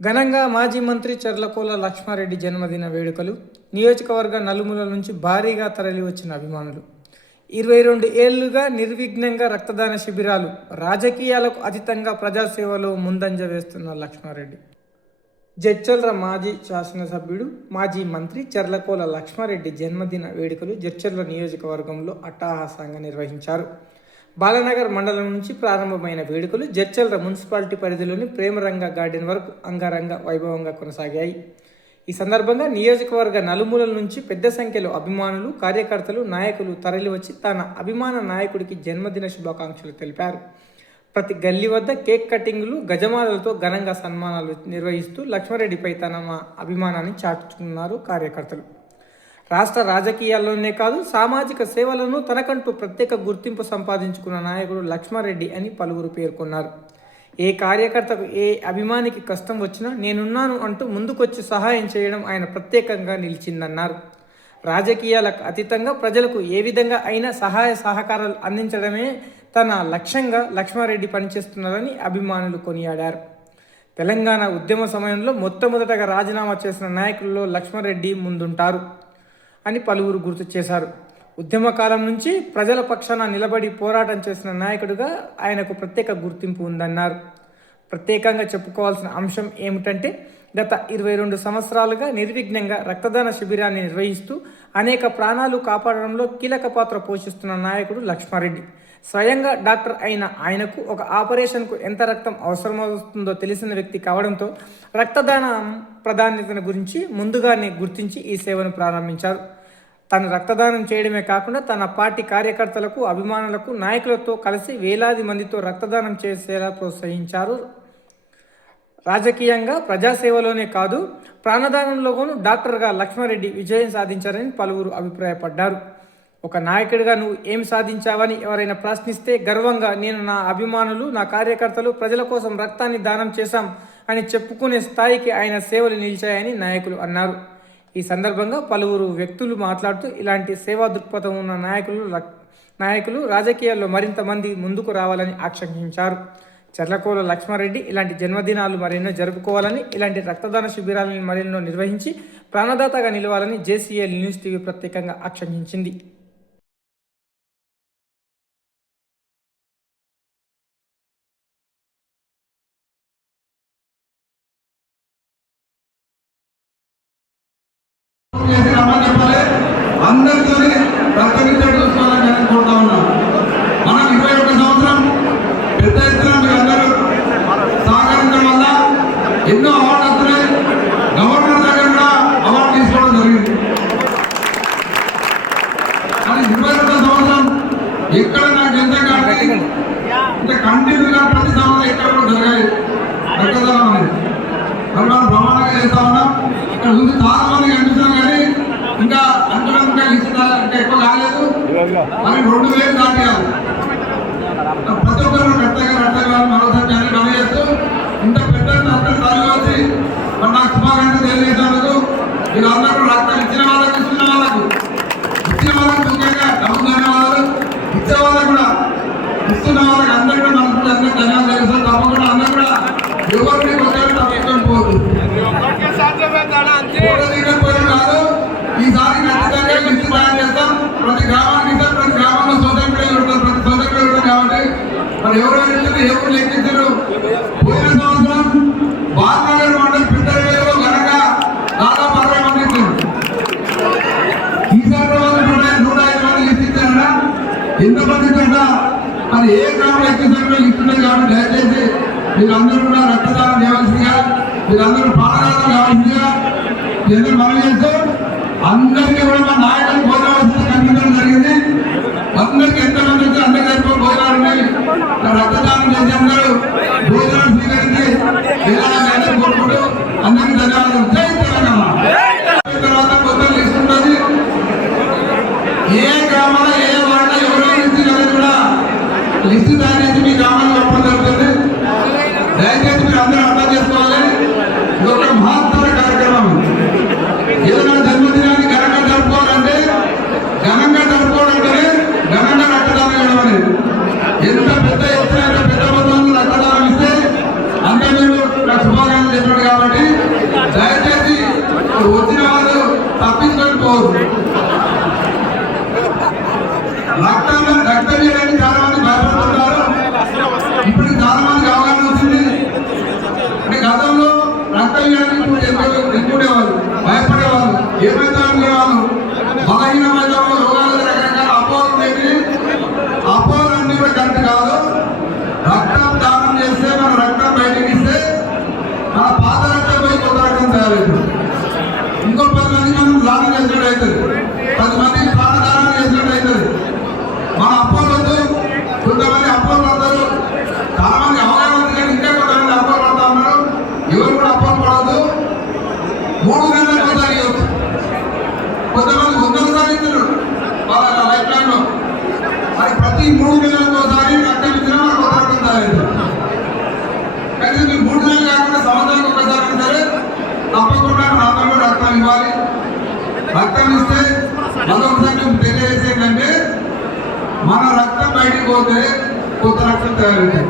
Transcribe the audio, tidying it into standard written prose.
ఘనంగా మాజీ మంత్రి చర్లకోల లక్ష్మారెడ్డి జన్మదిన వేడుకలు. నియోజకవర్గ నలుమూలల నుంచి భారీగా తరలి వచ్చిన అభిమానులు. 22 ఏళ్లుగా నిర్విఘ్నంగా రక్తదాన శిబిరాలు. రాజకీయాలకు అతీతంగా ప్రజాసేవలో ముందంజ వేస్తున్న లక్ష్మారెడ్డి. జడ్చర్ల మాజీ శాసనసభ్యుడు, మాజీ మంత్రి చర్లకోల లక్ష్మారెడ్డి జన్మదిన వేడుకలు జడ్చర్ల నియోజకవర్గంలో అట్టహాసంగా నిర్వహించారు. బాలనగర్ మండలం నుంచి ప్రారంభమైన వేడుకలు జడ్చర్ల మున్సిపాలిటీ పరిధిలోని ప్రేమరంగ గార్డెన్ వరకు అంగరంగ వైభవంగా కొనసాగాయి. ఈ సందర్భంగా నియోజకవర్గ నలుమూలల నుంచి పెద్ద సంఖ్యలో అభిమానులు, కార్యకర్తలు, నాయకులు తరలివచ్చి తన అభిమాన నాయకుడికి జన్మదిన శుభాకాంక్షలు తెలిపారు. ప్రతి గల్లీ వద్ద కేక్ కటింగ్లు, గజమాలలతో ఘనంగా సన్మానాలు నిర్వహిస్తూ లక్ష్మారెడ్డిపై తమ అభిమానాన్ని చాటుకున్నారు కార్యకర్తలు. రాష్ట్ర రాజకీయాల్లోనే కాదు, సామాజిక సేవలను తనకంటూ ప్రత్యేక గుర్తింపు సంపాదించుకున్న నాయకుడు లక్ష్మారెడ్డి అని పలువురు పేర్కొన్నారు. ఏ కార్యకర్తకు, ఏ అభిమానికి కష్టం వచ్చినా నేనున్నాను అంటూ ముందుకొచ్చి సహాయం చేయడం ఆయన ప్రత్యేకంగా నిలిచిందన్నారు. రాజకీయాలకు అతీతంగా ప్రజలకు ఏ విధంగా అయినా సహాయ సహకారాలు అందించడమే తన లక్ష్యంగా లక్ష్మారెడ్డి పనిచేస్తున్నారని అభిమానులు కొనియాడారు. తెలంగాణ ఉద్యమ సమయంలో మొట్టమొదటగా రాజీనామా చేసిన నాయకుల్లో లక్ష్మారెడ్డి ముందుంటారు అని పలువురు గుర్తు చేశారు. ఉద్యమ కాలం నుంచి ప్రజల పక్షాన నిలబడి పోరాటం చేసిన నాయకుడిగా ఆయనకు ప్రత్యేక గుర్తింపు ఉందన్నారు. ప్రత్యేకంగా చెప్పుకోవాల్సిన అంశం ఏమిటంటే, గత 22 సంవత్సరాలుగా నిర్విఘ్నంగా రక్తదాన శిబిరాన్ని నిర్వహిస్తూ అనేక ప్రాణాలు కాపాడడంలో కీలక పాత్ర పోషిస్తున్న నాయకుడు లక్ష్మారెడ్డి. స్వయంగా డాక్టర్ అయిన ఆయనకు ఒక ఆపరేషన్కు ఎంత రక్తం అవసరమవుతుందో తెలిసిన వ్యక్తి కావడంతో రక్తదానం ప్రాధాన్యతను గురించి ముందుగానే గుర్తించి ఈ సేవను ప్రారంభించారు. తను రక్తదానం చేయడమే కాకుండా తన పార్టీ కార్యకర్తలకు, అభిమానులకు, నాయకులతో కలిసి వేలాది మందితో రక్తదానం చేసేలా ప్రోత్సహించారు. రాజకీయంగా, ప్రజాసేవలోనే కాదు, ప్రాణదానంలోనూ డాక్టర్గా లక్ష్మారెడ్డి విజయం సాధించారని పలువురు అభిప్రాయపడ్డారు. ఒక నాయకుడిగా నువ్వు ఏం సాధించావని ఎవరైనా ప్రశ్నిస్తే గర్వంగా నేను నా అభిమానులు, నా కార్యకర్తలు ప్రజల కోసం రక్తాన్ని దానం చేశాం అని చెప్పుకునే స్థాయికి ఆయన సేవలు నిలిచాయని నాయకులు అన్నారు. ఈ సందర్భంగా పలువురు వ్యక్తులు మాట్లాడుతూ ఇలాంటి సేవా దృక్పథం ఉన్న నాయకులు రాజకీయాల్లో మరింత మంది ముందుకు రావాలని ఆకాంక్షించారు. చర్లకోల లక్ష్మారెడ్డి ఇలాంటి జన్మదినాలు మరెన్నో జరుపుకోవాలని, ఇలాంటి రక్తదాన శిబిరాలను మరెన్నో నిర్వహించి ప్రాణదాతగా నిలవాలని జేసీఎల్ న్యూస్ టీవీ ప్రత్యేకంగా ఆకాంక్షించింది. అందరితో రక్తమిత్రుడు చూసుకోవాలని నేను కోరుతా ఉన్నాను. మనం 21 సంవత్సరం పెద్ద ఎత్తున మీరు అందరూ సహకరించడం వల్ల ఎన్నో అవార్డు వస్తున్నాయి. గవర్నర్ దగ్గర కూడా అవార్డు తీసుకోవడం జరిగింది. కానీ 21 సంవత్సరం ఎక్కడ నాకు ఎంత కానీ ఇంకా కంటిన్యూగా ప్రతి సంవత్సరం ఎక్కడ కూడా జరగాలి రక్తదానం అనేది. మరి మనం ప్రమాణంగా చేస్తా ఉన్నాం. ఇక్కడ చూసి చాలా మంది కనిపిస్తున్నాం కానీ ఇంకా అంతకంటే ఇంకా ఎక్కువ కాలేదు. మరి 2000 దాటియాలి. ప్రతి ఒక్కరు రక్తగా మరోసారి పని చేస్తూ ఇంత పెద్ద అందరూ తరలి వచ్చి మరి నాకు శుభాకాంక్షలు తెలియజేసినందుకు వీళ్ళందరూ రక్తం ఇచ్చిన వాళ్ళకు ముఖ్యంగా డబ్బు ధన్యవాదాలు. ఇచ్చే వాళ్ళకు కూడా, ఇస్తున్న వాళ్ళకి అందరికీ మనకు అందరూ ధన్యవాదాలు తెలుస్తాం. తప్పకుండా అందరూ కూడా ఎవరిని కొద్దిగా తప్పించుకొని పోదు కాదు. ఈసారి ఖచ్చితంగా లిస్టు తయారు చేస్తాం. ప్రతి గ్రామానికి ఇస్తాం. ప్రతి గ్రామంలో సొసైటీ పిల్లలు ఉంటారు, ప్రతి సొసైటీ పిల్లలు ఉంటారు. కాబట్టి మరి ఎవరు ఎవరు లెక్కించారు. పోయిన సంవత్సరం బాలనగర్ మండలి పిట్టలో ఘనంగా దాదాపు 60 మంది ఇచ్చారు. ఈసారి 105 మంది లిస్ట్ ఇచ్చారా? ఎంతమంది ఇచ్చారా? మరి ఏ గ్రామంలో ఎక్కించారో ఇస్తున్నారు. కాబట్టి దయచేసి మీరందరూ కూడా రక్తదానం చేయవలసిందిగా, మీరందరూ ప్రాణదానం కావాల్సిందిగా ఎందుకు మనం చేస్తూ అందరికీ కూడా మా నాయకులు భోజనం కనిపించడం జరిగింది. అందరికీ ఎంతమంది వచ్చి అందరికీ ఎక్కువ భోజనాలు ఉన్నాయి. రక్తదానం చేసి అందరూ భోజనాలు స్వీకరించి కోరుకుంటూ అందరికీ ధన్యవాదాలు. జై తెలంగాణ. తర్వాత కొత్త లిస్ట్ ఉంటుంది. ఏ గ్రామంలో ఏ వార్డులో ఎవరెవరు ఇచ్చిందని కూడా లిస్టు తయారు చేసి మీ గ్రామాల్లో చెప్పడం జరుగుతుంది. దయచేసి మీరు అందరూ అర్థం చేసుకోవాలి. ఇది ఒక మహత్తర కార్యక్రమం. ఏదైనా జన్మదినాన్ని ఘనంగా జరుపుకోవాలంటే ఘనంగా రక్తదానం చేయడం అనేది. ఎంత పెద్ద ఎత్తున పెద్ద మొత్తంలో రక్తదానం ఇస్తే అంతే మీరు శుభాకాంక్షలు చెప్పాడు. కాబట్టి తయారవుతుంది. ఇంకో 10 మంది మనం దానం చేసినట్టు అవుతుంది, 10 మందికి ప్రాణదానం చేసినట్టు అవుతుంది. మన అపోలతో కొంతమంది అపోలు పడతారు, చాలా మంది అవగాహన ఉంది కానీ ఇంకా కొంతమంది అపోలు పడతా ఉన్నారు. ఎవరు కూడా అపోలు పడవద్దు. 3 నెలలకు ఒకసారి ఇవ్వచ్చు, కొంతమంది 100 సార్లు ఇస్తున్నారు వాళ్ళ లైఫ్ టైంలో. అది ప్రతి 3 నెలలకు ఒకసారి రక్తం ఇచ్చినా మనకు ఒక రక్తం తయారవుతుంది. కానీ మీరు 3 నెలలు కాకుండా సంవత్సరానికి ఒకసారి సరే తప్పకుండా నాతో రక్తం ఇవ్వాలి. రక్తం ఇస్తే మరొకసారి మేము తెలియజేసేంటంటే మన రక్తం బయటికి పోతే కొత్త రక్తం తయారవుతుంది.